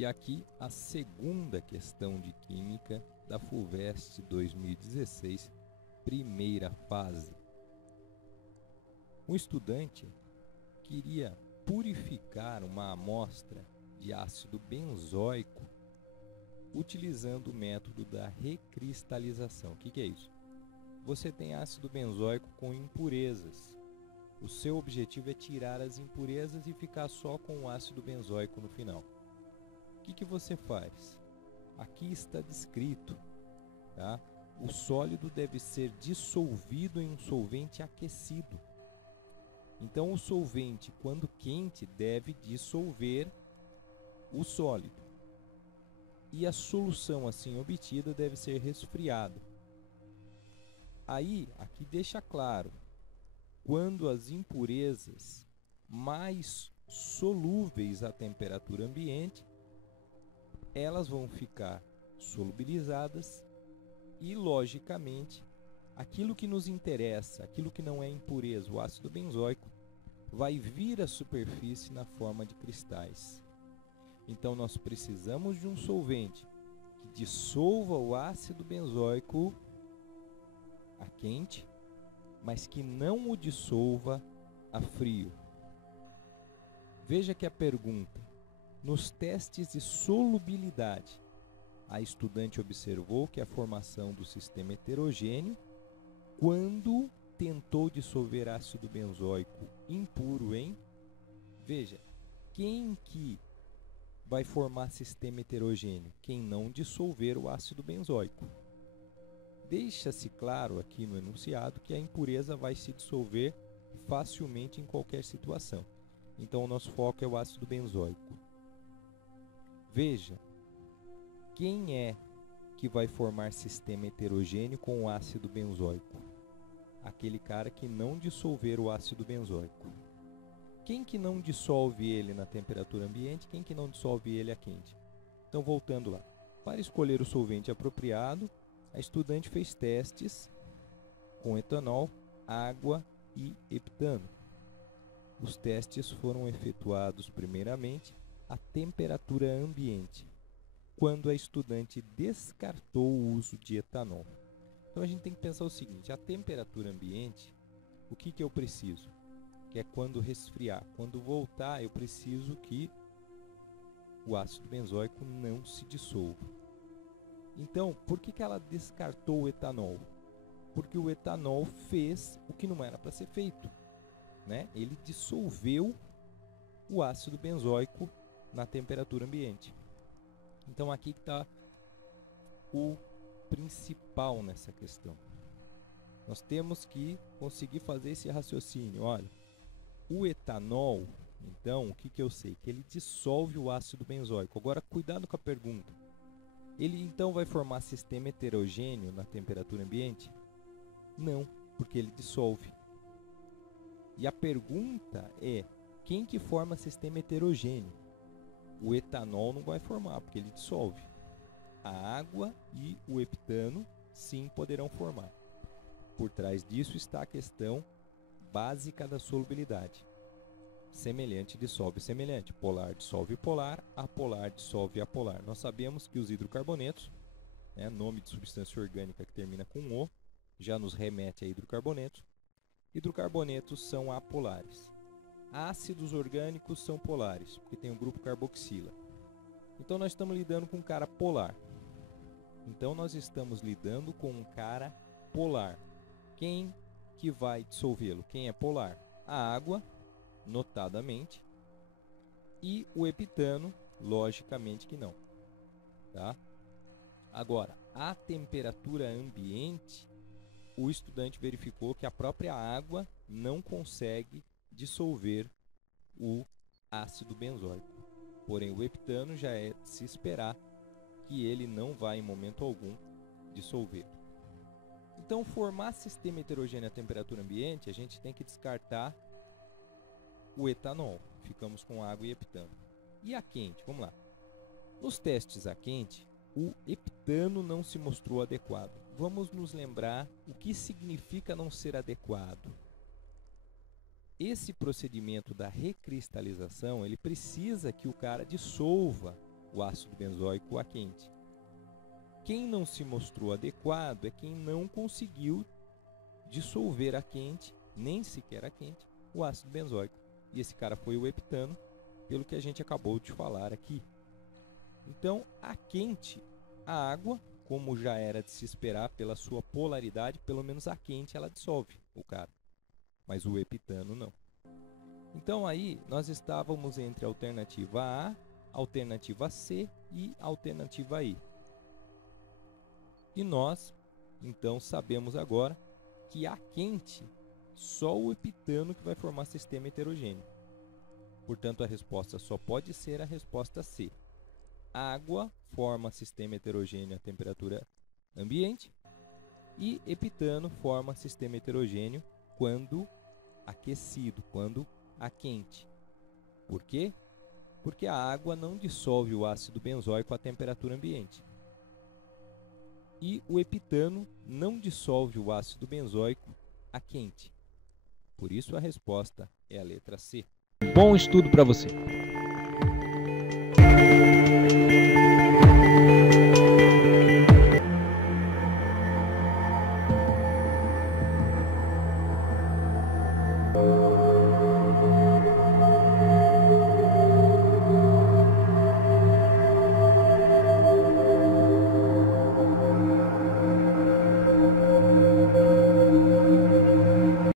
E aqui a segunda questão de Química da FUVEST 2016, primeira fase. Um estudante queria purificar uma amostra de ácido benzoico utilizando o método da recristalização. O que é isso? Você tem ácido benzoico com impurezas. O seu objetivo é tirar as impurezas e ficar só com o ácido benzoico no final. O que você faz? Aqui está descrito, tá? O sólido deve ser dissolvido em um solvente aquecido. Então, o solvente, quando quente, deve dissolver o sólido. E a solução assim obtida deve ser resfriada. Aí, aqui deixa claro, quando as impurezas mais solúveis à temperatura ambiente, elas vão ficar solubilizadas e, logicamente, aquilo que nos interessa, aquilo que não é impureza, o ácido benzoico, vai vir à superfície na forma de cristais. Então, nós precisamos de um solvente que dissolva o ácido benzoico a quente, mas que não o dissolva a frio. Veja que a pergunta: nos testes de solubilidade, a estudante observou que a formação do sistema heterogêneo, quando tentou dissolver ácido benzoico impuro em... Veja, quem que vai formar sistema heterogêneo? Quem não dissolver o ácido benzoico. Deixa-se claro aqui no enunciado que a impureza vai se dissolver facilmente em qualquer situação. Então, o nosso foco é o ácido benzoico. Veja, quem é que vai formar sistema heterogêneo com o ácido benzoico? Aquele cara que não dissolver o ácido benzoico. Quem que não dissolve ele na temperatura ambiente? Quem que não dissolve ele a quente? Então, voltando lá. Para escolher o solvente apropriado, a estudante fez testes com etanol, água e heptano. Os testes foram efetuados primeiramente à temperatura ambiente, quando a estudante descartou o uso de etanol. Então a gente tem que pensar o seguinte: a temperatura ambiente, o que eu preciso? Que é quando resfriar. Quando voltar, eu preciso que o ácido benzoico não se dissolva. Então, por que ela descartou o etanol? Porque o etanol fez o que não era para ser feito, né? Ele dissolveu o ácido benzoico na temperatura ambiente. Então, aqui está o principal nessa questão. Nós temos que conseguir fazer esse raciocínio. Olha, o etanol, então, o que eu sei? Que ele dissolve o ácido benzoico. Agora, cuidado com a pergunta. Ele então vai formar sistema heterogêneo na temperatura ambiente? Não, porque ele dissolve. E a pergunta é: quem que forma sistema heterogêneo? O etanol não vai formar, porque ele dissolve. A água e o heptano, sim, poderão formar. Por trás disso está a questão básica da solubilidade. Semelhante dissolve semelhante, polar dissolve polar, apolar dissolve apolar. Nós sabemos que os hidrocarbonetos, nome de substância orgânica que termina com O, já nos remete a hidrocarbonetos. Hidrocarbonetos são apolares. Ácidos orgânicos são polares, porque tem o grupo carboxila. Então nós estamos lidando com um cara polar. Então nós estamos lidando com um cara polar. Quem que vai dissolvê-lo? Quem é polar? A água, notadamente, e o heptano, logicamente que não, tá? Agora, a temperatura ambiente, o estudante verificou que a própria água não consegue dissolver o ácido benzoico. Porém, o heptano já é de se esperar que ele não vai em momento algum dissolver. Então, formar sistema heterogêneo à temperatura ambiente, a gente tem que descartar o etanol. Ficamos com água e heptano. E a quente? Vamos lá. Nos testes a quente, o heptano não se mostrou adequado. Vamos nos lembrar o que significa não ser adequado. Esse procedimento da recristalização, ele precisa que o cara dissolva o ácido benzoico a quente. Quem não se mostrou adequado é quem não conseguiu dissolver a quente, nem sequer a quente, o ácido benzoico. E esse cara foi o heptano, pelo que a gente acabou de falar aqui. Então, a quente, a água, como já era de se esperar pela sua polaridade, pelo menos a quente ela dissolve o cara, mas o heptano não. Então aí nós estávamos entre a alternativa A, alternativa C e alternativa E. E nós, então, sabemos agora que a quente, só o heptano que vai formar sistema heterogêneo. Portanto, a resposta só pode ser a resposta C. Água forma sistema heterogêneo à temperatura ambiente e heptano forma sistema heterogêneo quando aquecido, quando a quente. Por quê? Porque a água não dissolve o ácido benzoico à temperatura ambiente. E o heptano não dissolve o ácido benzoico a quente. Por isso a resposta é a letra C. Bom estudo para você!